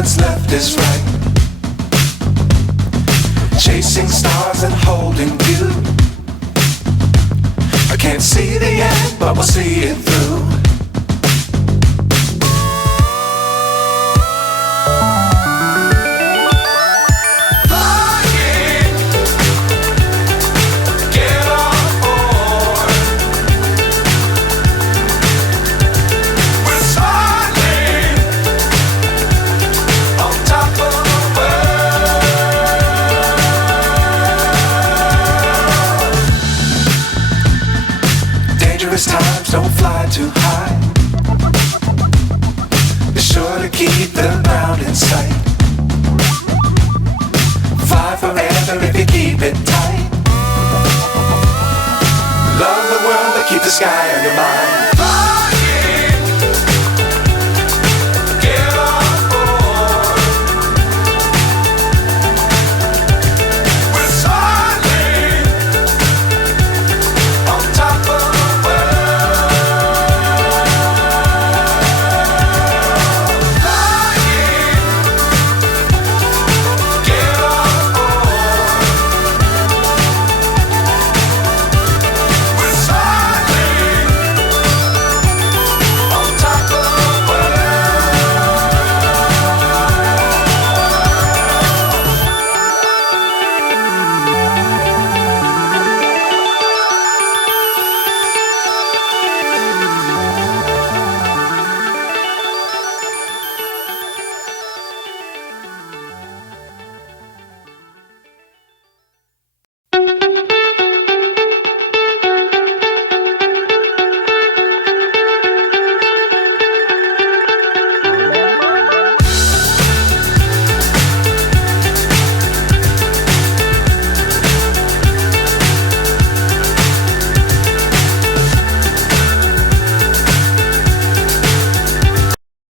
what's left is right. Chasing stars and holding you. I can't see the end, but we'll see it through. Times don't fly too high. Be sure to keep the ground in sight. Fly forever if you keep it tight. Love the world but keep the sky on your mind.